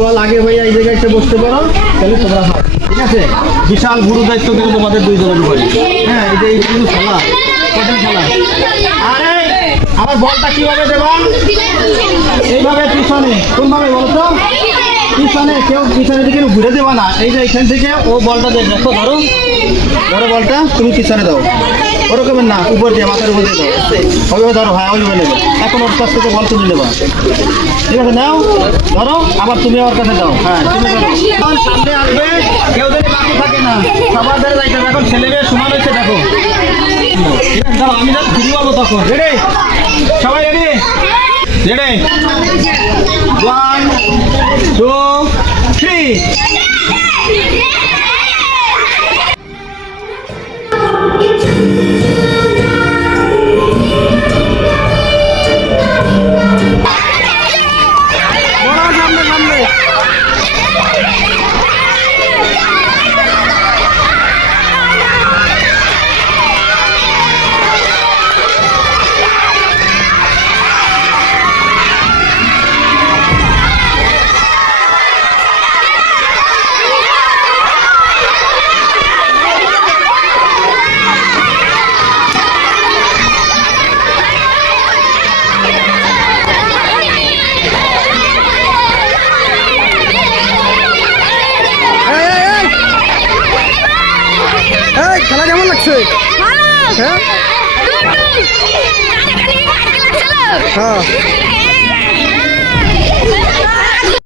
বল আগে ভাইয়া এই জায়গায় এসে বসতে পারো, তাহলে তোমরা হয়, ঠিক আছে? বিশাল গুরু দায়িত্ব কিন্তু তোমাদের দুইজনের উপরে। হ্যাঁ, এটা এই কিন্তু খেলা, কঠিন খেলা। আরে আমার বলটা কিভাবে দেবা? এইভাবে পিছনে, কোনভাবে বলো তো? পিছনে, কেউ পিছনের দিকে ঘুরে দেবা না। এই যে এখান থেকে ও বলটা দেখো, ধরো ধরো বলটা, তুমি পিছনে দাও, ওরকমের না, উপর দিয়ে মাথার উপর দিয়ে দাও, ওইভাবে ধরো। হ্যাঁ, ওইভাবে নেবে। এখন ওর কাছ থেকে বল তুমি নেবা, ঠিক আছে? নাও, ধরো, আবার তুমি ওর কাছে দাও। হ্যাঁ, তুমি ধরো। সামনে আসবে, কেউ যদি বাকি থাকে না, সবার ধরে যাইতে হবে। এখন ছেলে মেয়ে সমান হচ্ছে, দেখো, ঠিক আছে? দাও, আমি যখন ফিরে পাবো তখন। রেডি? সবাই রেডি? রেডি? 1 2 3। খেলা কেমন লাগছে? হ্যাঁ,